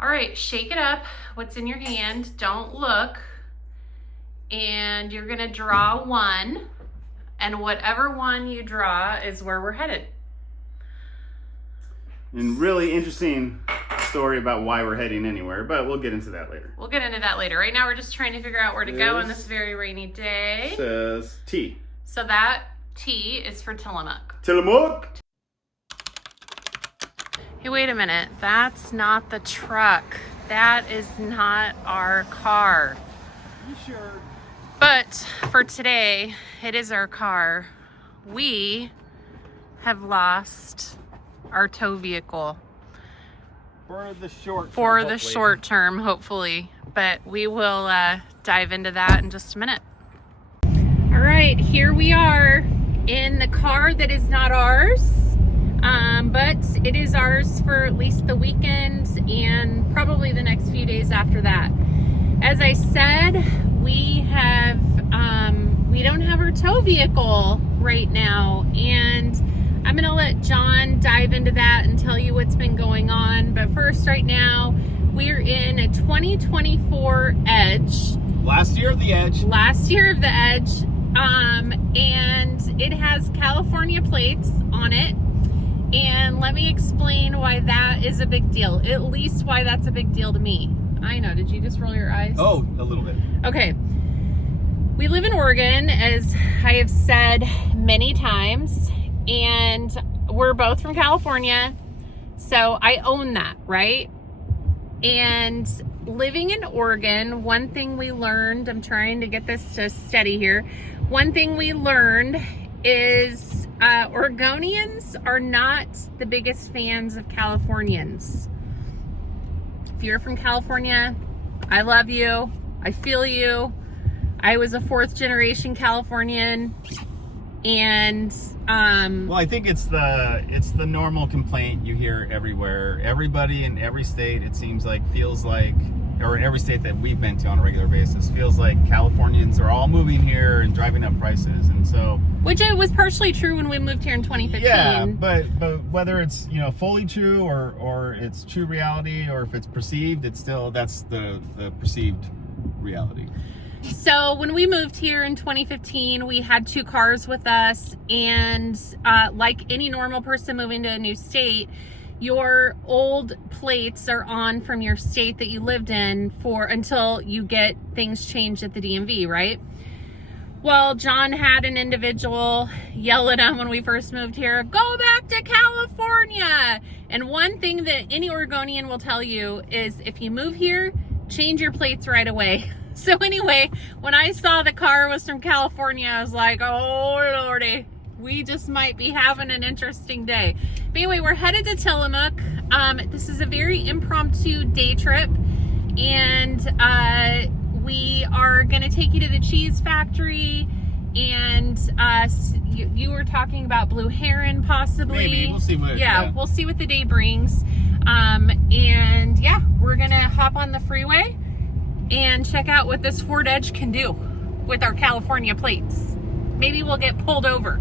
All right, shake it up. What's in your hand? Don't look. And you're gonna draw one, and whatever one you draw is where we're headed. And really interesting story about why we're heading anywhere, but we'll get into that later. We'll get into that later. Right now we're just trying to figure out where to go on this very rainy day. Says T. So that T is for Tillamook. Tillamook. Hey, wait a minute. That's not the truck. That is not our car. You sure? But for today, it is our car. We have lost our tow vehicle. For the short term. For the short term, hopefully. But we will dive into that in just a minute. All right, here we are in the car that is not ours. But it is ours for at least the weekend and probably the next few days after that. As I said, we don't have our tow vehicle right now, and I'm gonna let John dive into that and tell you what's been going on. But first, right now, we're in a 2024 Edge. Last year of the Edge. Last year of the Edge, and it has California plates on it. And let me explain why that is a big deal. At least why that's a big deal to me. I know, did you just roll your eyes? Oh, a little bit. Okay. We live in Oregon, as I have said many times, and we're both from California, so I own that, right? And living in Oregon, one thing we learned, I'm trying to get this to steady here, one thing we learned is Oregonians are not the biggest fans of Californians. If you're from California, I love you. I feel you. I was a 4th generation Californian, and well, I think it's the normal complaint you hear everywhere. Everybody in every state, it seems like, feels like, or every state that we've been to on a regular basis, feels like Californians are all moving here and driving up prices, and so. Which it was partially true when we moved here in 2015. Yeah, but whether it's fully true or it's true reality, or if it's perceived, it's still, that's the perceived reality. So when we moved here in 2015, we had 2 cars with us, and like any normal person moving to a new state, your old plates are on from your state that you lived in until you get things changed at the DMV, right? Well, John had an individual yell at him when we first moved here, "Go back to California!" And one thing that any Oregonian will tell you is if you move here, change your plates right away. So anyway, when I saw the car was from California, I was like, oh lordy, we just might be having an interesting day. But anyway, we're headed to Tillamook. This is a very impromptu day trip, and we are going to take you to the cheese factory, and you were talking about blue heron possibly. Maybe, we'll see what. Yeah, we'll see what the day brings. And yeah, we're going to hop on the freeway and check out what this Ford Edge can do with our California plates. Maybe we'll get pulled over.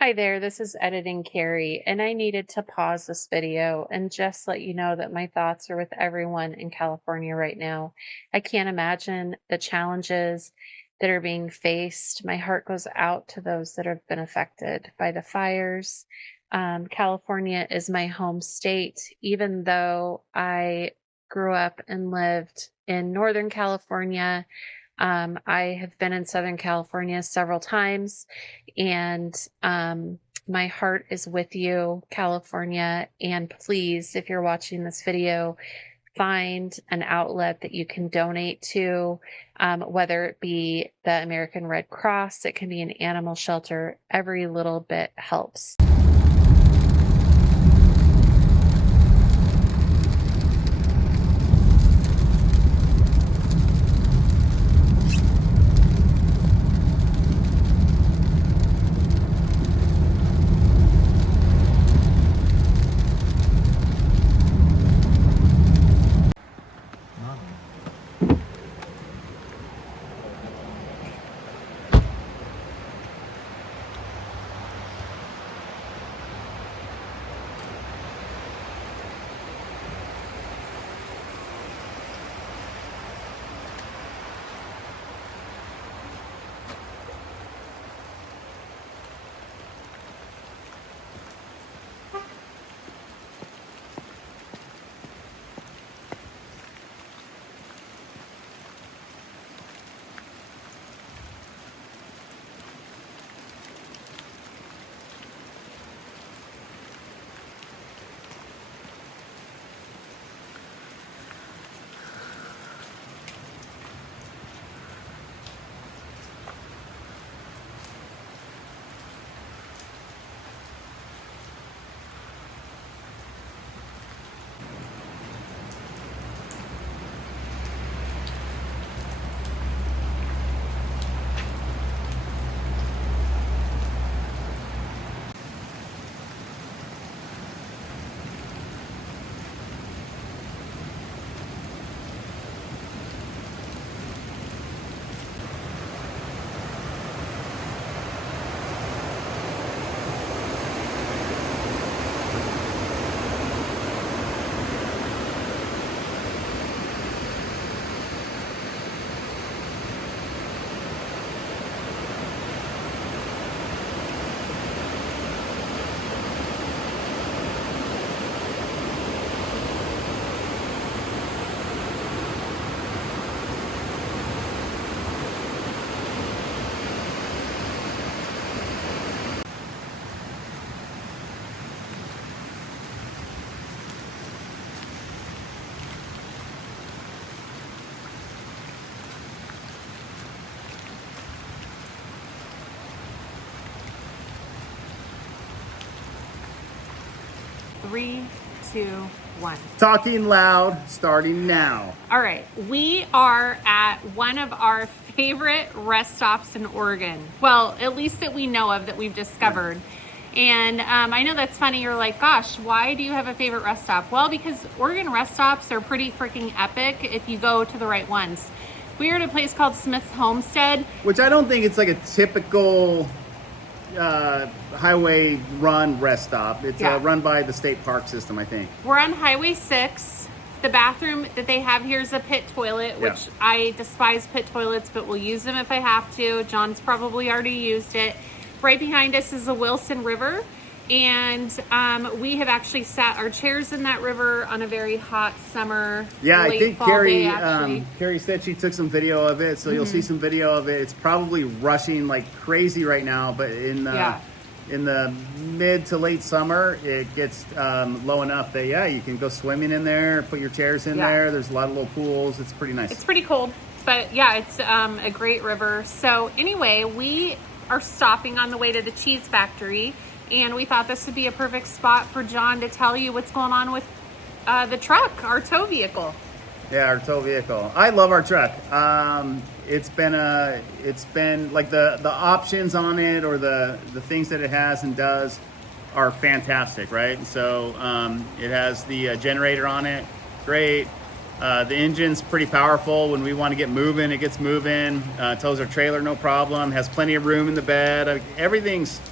Hi there, this is Editing Carrie, and I needed to pause this video and just let you know that my thoughts are with everyone in California right now. I can't imagine the challenges that are being faced. My heart goes out to those that have been affected by the fires. California is my home state, even though I grew up and lived in Northern California. I have been in Southern California several times, and my heart is with you, California. And please, if you're watching this video, find an outlet that you can donate to, whether it be the American Red Cross, it can be an animal shelter. Every little bit helps. 3, 2, 1. Talking loud, starting now. All right, we are at one of our favorite rest stops in Oregon. Well, at least that we know of, that we've discovered. And I know that's funny. You're like, gosh, why do you have a favorite rest stop? Well, because Oregon rest stops are pretty freaking epic if you go to the right ones. We are at a place called Smith's Homestead. Which I don't think it's like a typical highway run rest stop. It's run by the state park system, I think. We're on Highway 6. The bathroom that they have here is a pit toilet, which I despise pit toilets, but will use them if I have to. John's probably already used it. Right behind us is the Wilson River, and we have actually sat our chairs in that river on a very hot summer. I think Carrie said she took some video of it, so you'll see some video of it. It's probably rushing like crazy right now, but in the mid to late summer, it gets low enough that you can go swimming in there, put your chairs in there. There's a lot of little pools. It's pretty nice. It's pretty cold, but yeah, it's a great river. So anyway, we are stopping on the way to the cheese factory, and we thought this would be a perfect spot for John to tell you what's going on with the truck, our tow vehicle. Yeah, our tow vehicle. I love our truck. It's been like the options on it, or the things that it has and does, are fantastic, right? So it has the generator on it, great. The engine's pretty powerful. When we want to get moving, it gets moving. Tows our trailer, no problem. Has plenty of room in the bed. Everything's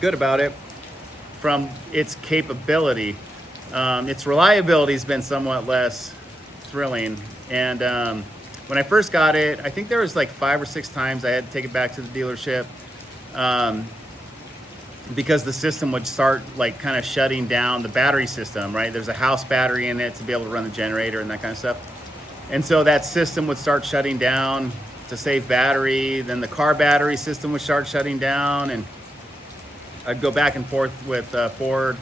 good about it from its capability. Its reliability has been somewhat less thrilling. And when I first got it, I think there was like 5 or 6 times I had to take it back to the dealership because the system would start like kind of shutting down the battery system, right? There's a house battery in it to be able to run the generator and that kind of stuff. And so that system would start shutting down to save battery. Then the car battery system would start shutting down, and I'd go back and forth with Ford.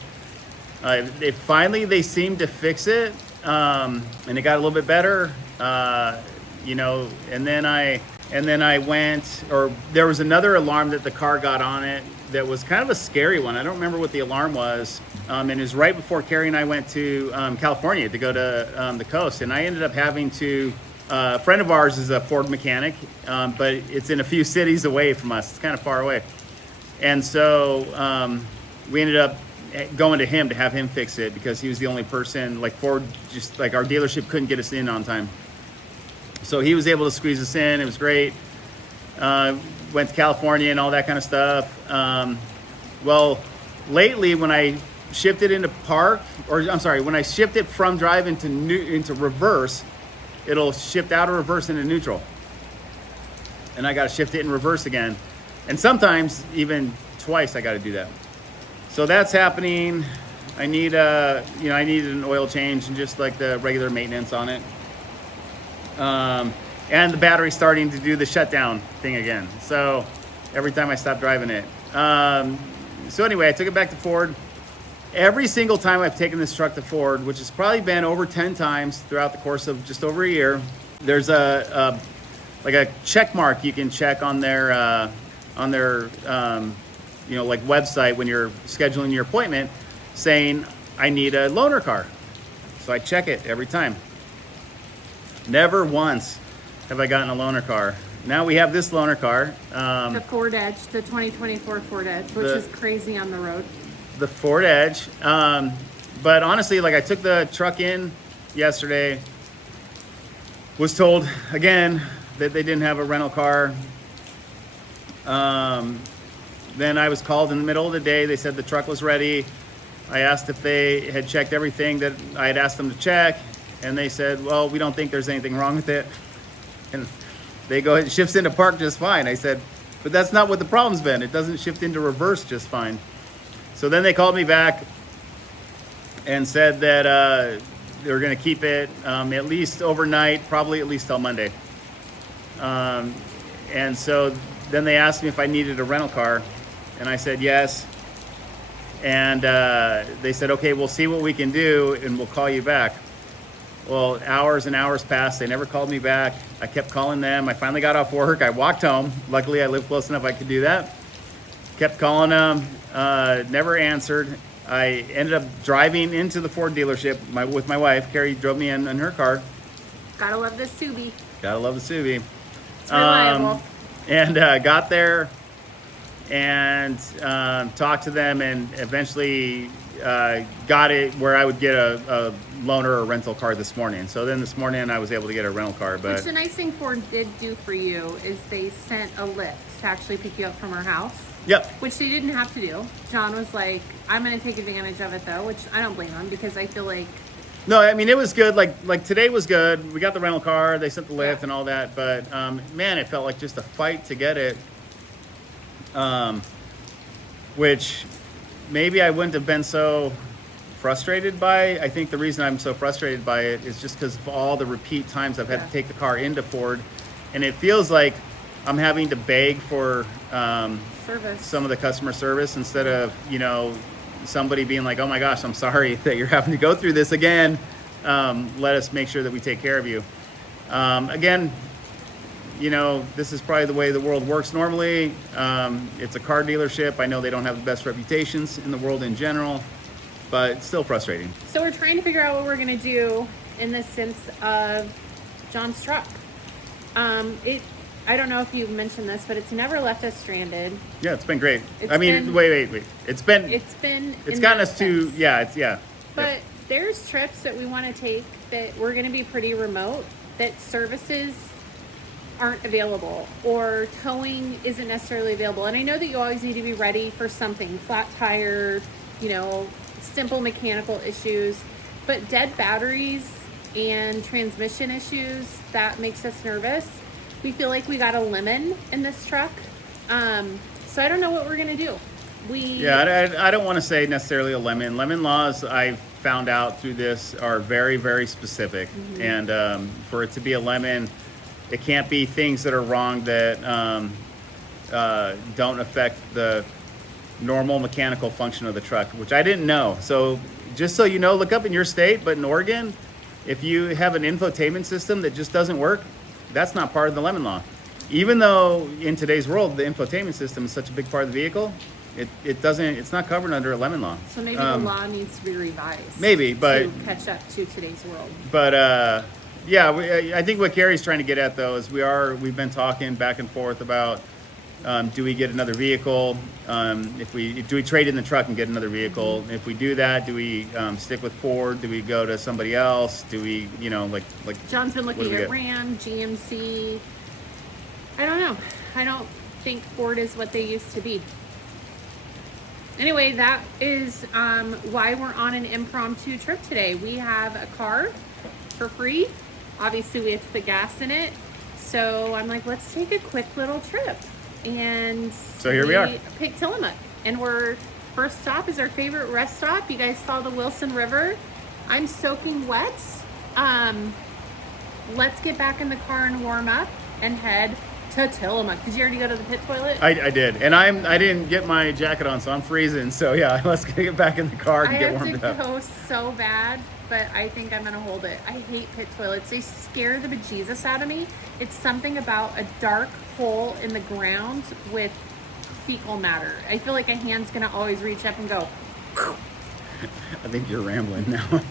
Finally, they seemed to fix it, and it got a little bit better, and then I went, or there was another alarm that the car got on it that was kind of a scary one. I don't remember what the alarm was. And it was right before Carrie and I went to California to go to the coast. And I ended up having to, a friend of ours is a Ford mechanic, but it's in a few cities away from us. It's kind of far away. And so we ended up going to him to have him fix it, because he was the only person, like Ford, just like our dealership couldn't get us in on time. So he was able to squeeze us in. It was great. Went to California and all that kind of stuff. Well, lately when I shift it into park, or I'm sorry, when I shift it from drive into reverse, it'll shift out of reverse into neutral. And I got to shift it in reverse again. And sometimes even twice I got to do that. So that's happening. I need I need an oil change and just like the regular maintenance on it. And the battery's starting to do the shutdown thing again. So every time I stop driving it. So anyway, I took it back to Ford. Every single time I've taken this truck to Ford, which has probably been over 10 times throughout the course of just over a year, there's a check mark you can check on their like website when you're scheduling your appointment, saying I need a loaner car. So I check it every time. Never once have I gotten a loaner car. Now we have this loaner car. The Ford Edge, the 2024 Ford Edge, which is crazy on the road. The Ford Edge. But honestly, like I took the truck in yesterday, was told again that they didn't have a rental car. Then I was called in the middle of the day. They said the truck was ready. I asked if they had checked everything that I had asked them to check. And they said, well, we don't think there's anything wrong with it. And they go, it shifts into park just fine. I said, but that's not what the problem's been. It doesn't shift into reverse just fine. So then they called me back and said that they were going to keep it at least overnight, probably at least till Monday. And so then they asked me if I needed a rental car. And I said yes. And they said, okay, we'll see what we can do and we'll call you back. Well, hours and hours passed. They never called me back. I kept calling them. I finally got off work. I walked home. Luckily, I live close enough I could do that. Kept calling them. Never answered. I ended up driving into the Ford dealership with my wife. Carrie drove me in her car. Gotta love the Subi. Gotta love the Subi. It's reliable. And got there and talked to them, and eventually got it where I would get a loaner or rental car this morning. So then this morning I was able to get a rental car. But which the nice thing Ford did do for you is they sent a lift to actually pick you up from our house. Yep. Which they didn't have to do. John was like, I'm going to take advantage of it though, which I don't blame him because I feel like... No, I mean, it was good. Like today was good. We got the rental car. They sent the lift and all that. But, man, it felt like just a fight to get it. Which maybe I wouldn't have been so frustrated by. I think the reason I'm so frustrated by it is just because of all the repeat times I've had to take the car into Ford. And it feels like I'm having to beg for some of the customer service instead of, somebody being like, oh my gosh, I'm sorry that you're having to go through this again. Let us make sure that we take care of you. Again, this is probably the way the world works normally. It's a car dealership. I know they don't have the best reputations in the world in general, but it's still frustrating. So we're trying to figure out what we're going to do in the sense of John's truck. I don't know if you've mentioned this, but it's never left us stranded. Yeah, it's been great. Wait. It's gotten us to, But there's trips that we want to take that we're going to be pretty remote, that services aren't available or towing isn't necessarily available. And I know that you always need to be ready for something, flat tire, simple mechanical issues, but dead batteries and transmission issues, that makes us nervous. We feel like we got a lemon in this truck. So I don't know what we're going to do. I don't want to say necessarily a lemon. Lemon laws, I've found out through this, are very, very specific. Mm-hmm. And for it to be a lemon, it can't be things that are wrong that don't affect the normal mechanical function of the truck, which I didn't know. So just so you know, look up in your state, but in Oregon, if you have an infotainment system that just doesn't work, that's not part of the lemon law. Even though in today's world, the infotainment system is such a big part of the vehicle, it's not covered under a lemon law. So maybe the law needs to be revised. Maybe, but to catch up to today's world. But I think what Carrie's trying to get at though is we've been talking back and forth about do we get another vehicle? Do we trade in the truck and get another vehicle? Mm-hmm. If we do that, do we stick with Ford? Do we go to somebody else? Do we, like John's been looking at Ram, GMC. I don't know. I don't think Ford is what they used to be. Anyway, that is why we're on an impromptu trip today. We have a car for free. Obviously, we have to put gas in it. So I'm like, let's take a quick little trip. And so here we are. Picked Tillamook. And first stop is our favorite rest stop. You guys saw the Wilson River. I'm soaking wet. Let's get back in the car and warm up and head to Tillamook. Did you already go to the pit toilet? I did, and I didn't get my jacket on, so I'm freezing. So yeah, let's get back in the car and get warmed up. I have to go so bad, but I think I'm gonna hold it. I hate pit toilets. They scare the bejesus out of me. It's something about a dark hole in the ground with fecal matter. I feel like a hand's gonna always reach up and go. I think you're rambling now.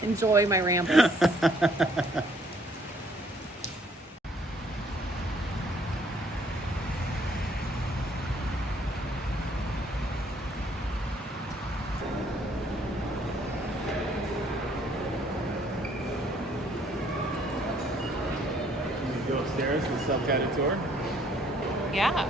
Enjoy my rambles. Go upstairs to the self-guided tour. Yeah.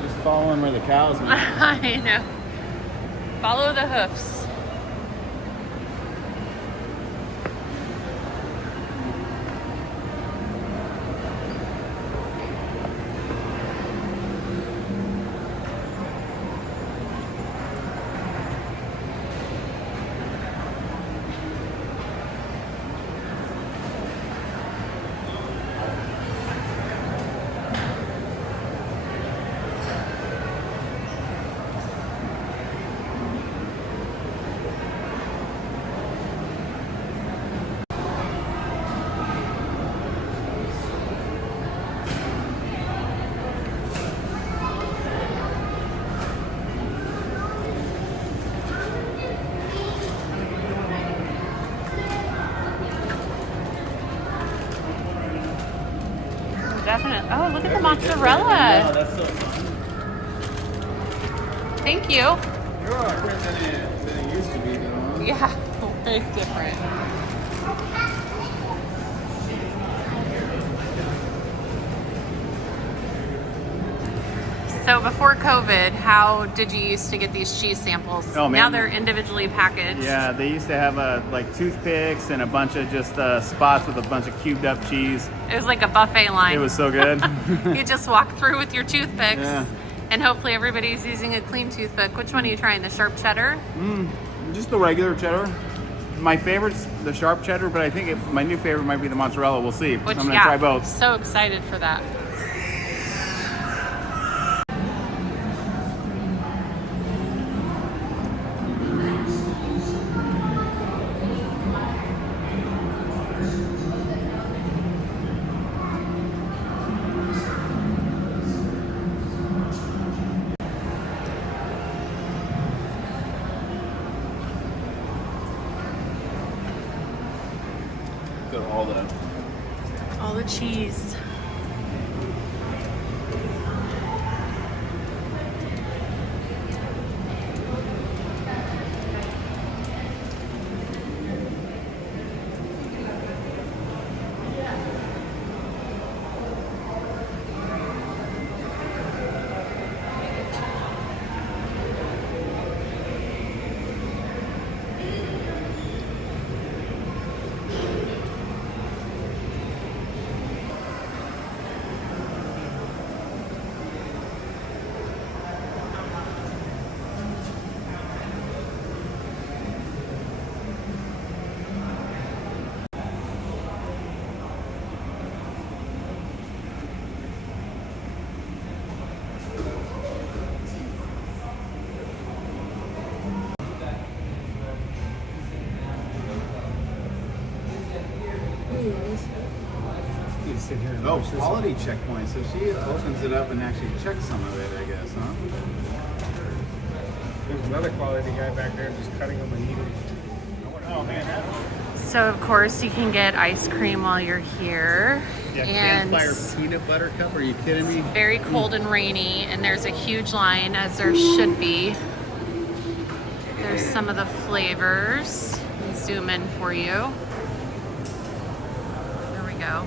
Just following where the cows are. I know. Follow the hoofs. Oh, look at the mozzarella. Oh, that's so fun. Thank you. You're all different than it used to be, though. Yeah, very different. So before COVID, how did you used to get these cheese samples? Oh, man. Now they're individually packaged. Yeah, they used to have like toothpicks and a bunch of just spots with a bunch of cubed up cheese. It was like a buffet line. It was so good. You just walk through with your toothpicks, Yeah. and hopefully everybody's using a clean toothpick. Which one are you trying? The sharp cheddar? Just the regular cheddar. My favorite's the sharp cheddar, but I think my new favorite might be the mozzarella. We'll see. Which, I'm gonna try both. So excited for that. Got All the cheese. Sit here and watch this. Quality checkpoint. So she opens it up and actually checks some of it, I guess, huh? There's another quality guy back there just cutting them and eating. Oh man, So of course you can get ice cream while you're here. Yeah, and campfire peanut butter cup. Are you kidding me? very cold and rainy, and there's a huge line, as there should be. There's some of the flavors. Let me zoom in for you. There we go.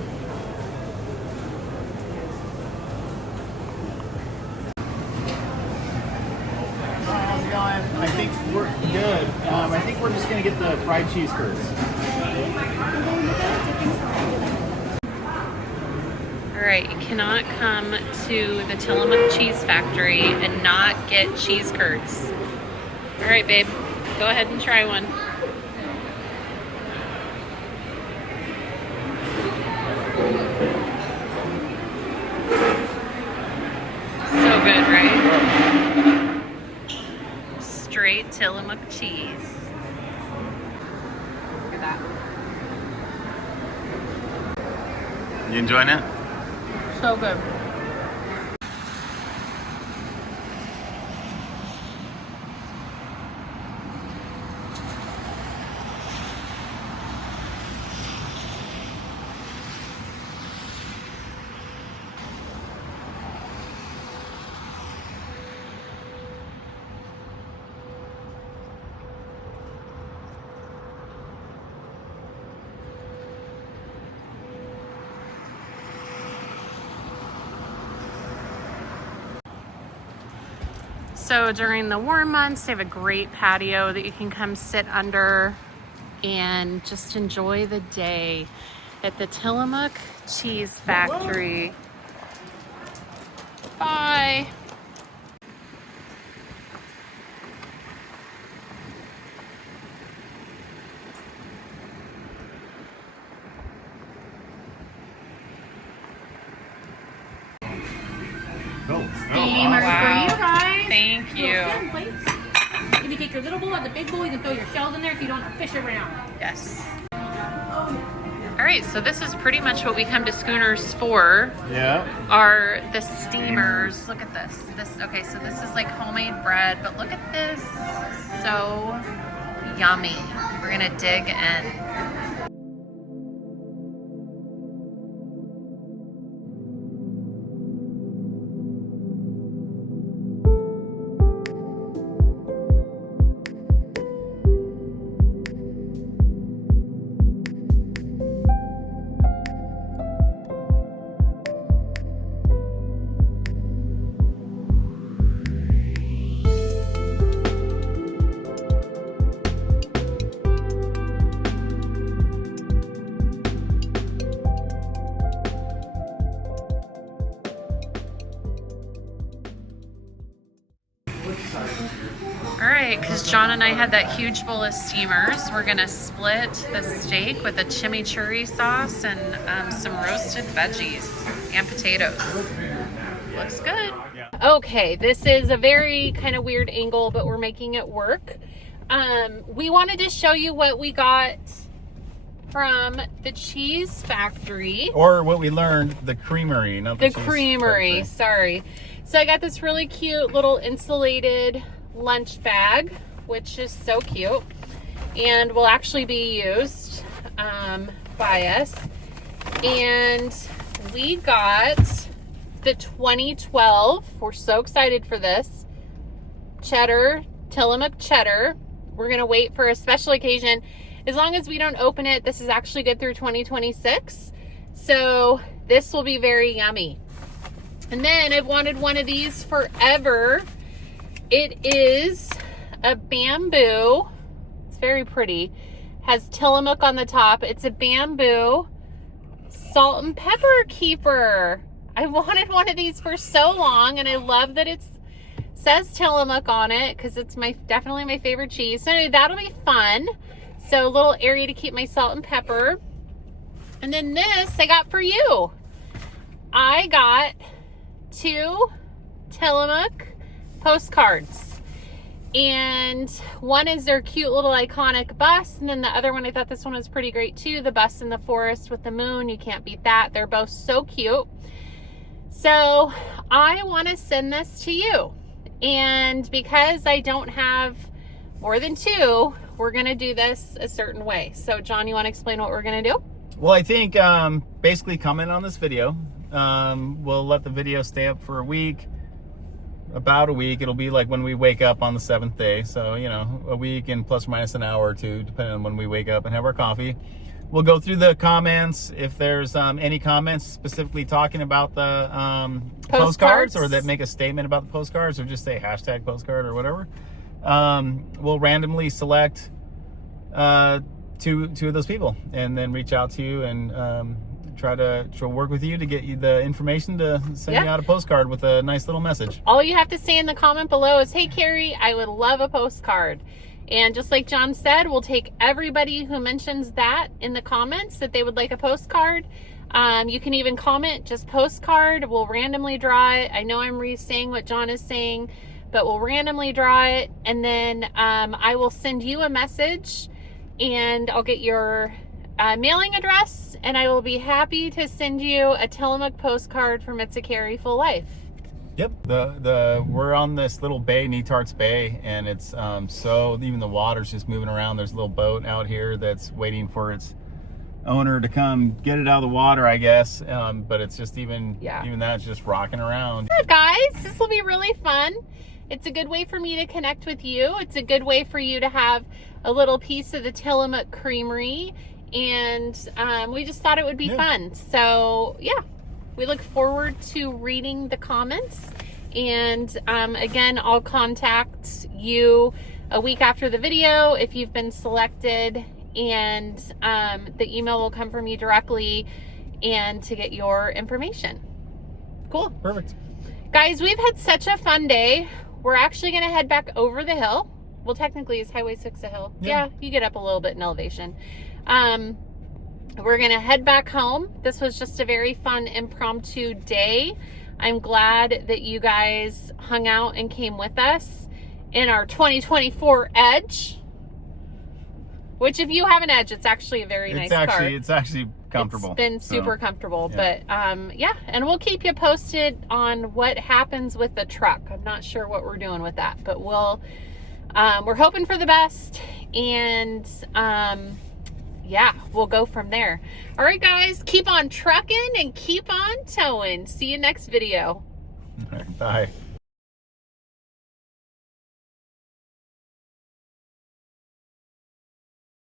How's it going? I think we're good. I think we're just gonna get the fried cheese curds. All right, you cannot come to the Tillamook Cheese Factory and not get cheese curds. All right, babe, go ahead and try one. So good, right? Straight Tillamook cheese. Look at that. You enjoying it? So good. So during the warm months, they have a great patio that you can come sit under and just enjoy the day at the Tillamook Cheese Factory. Bye. Steamers for you guys. Thank you. Little stem plates. If you take your little bowl and the big bowl, you can throw your shells in there so you don't have to fish around. Yes. All right, so this is pretty much what we come to Schooners for. Yeah. Are the steamers. Look at this. Okay, so this is like homemade bread, but look at this. So yummy. We're gonna dig in. All right, because John and I had that huge bowl of steamers, we're gonna split the steak with a chimichurri sauce and some roasted veggies and potatoes. Looks good. Okay, this is a very kind of weird angle, but we're making it work. We wanted to show you what we got from the cheese factory. Or what we learned, the creamery, not the The cheese creamery, factory. sorry. So I got this really cute little insulated lunch bag, which is so cute and will actually be used by us. And we got the 2012, we're so excited for this, cheddar, Tillamook cheddar. We're gonna wait for a special occasion. As long as we don't open it, this is actually good through 2026. So this will be very yummy. And then I've wanted one of these forever. It is a bamboo. It's very pretty. Has Tillamook on the top. It's a bamboo salt and pepper keeper. I wanted one of these for so long, and I love that it says Tillamook on it because it's definitely my favorite cheese. So anyway, that'll be fun. So a little area to keep my salt and pepper. And then this I got for you. I got 2 Tillamook postcards. And one is their cute little iconic bus. And then the other one, I thought this one was pretty great too. The bus in the forest with the moon. You can't beat that. They're both so cute. So I want to send this to you. And because I don't have more than 2, we're going to do this a certain way. So John, you want to explain what we're going to do? Well, I think basically comment on this video. We'll let the video stay up for a week, about a week. It'll be like when we wake up on the 7th day. So, you know, a week and plus or minus an hour or 2, depending on when we wake up and have our coffee. We'll go through the comments. If there's any comments specifically talking about the postcards or that make a statement about the postcards or just say hashtag postcard or whatever, we'll randomly select two of those people and then reach out to you and try to work with you to get you the information to send you out a postcard with a nice little message. All you have to say in the comment below is, hey Carrie, I would love a postcard. And just like John said, we'll take everybody who mentions that in the comments that they would like a postcard. You can even comment just postcard. We'll randomly draw it. I know I'm re-saying what John is saying, but we'll randomly draw it. And then I will send you a message and I'll get your mailing address and I will be happy to send you a Tillamook postcard from It's a Carrie Full Life. Yep, we're on this little bay, Netarts Bay, and it's so even the water's just moving around. There's a little boat out here that's waiting for its owner to come get it out of the water, I guess. But it's just even that's just rocking around. Yeah, guys, this will be really fun. It's a good way for me to connect with you. It's a good way for you to have a little piece of the Tillamook Creamery, and we just thought it would be fun. So yeah. We look forward to reading the comments. And again, I'll contact you a week after the video if you've been selected. And the email will come from you directly and to get your information. Cool. Perfect. Guys, we've had such a fun day. We're actually going to head back over the hill. Well, technically, is Highway 6 a hill? Yeah, you get up a little bit in elevation. We're going to head back home. This was just a very fun impromptu day. I'm glad that you guys hung out and came with us in our 2024 Edge. Which if you have an Edge, it's actually a very nice car. It's actually comfortable. It's been super comfortable. But yeah, and we'll keep you posted on what happens with the truck. I'm not sure what we're doing with that, but we're hoping for the best. And yeah, we'll go from there. All right, guys, keep on trucking and keep on towing. See you next video. All right, bye.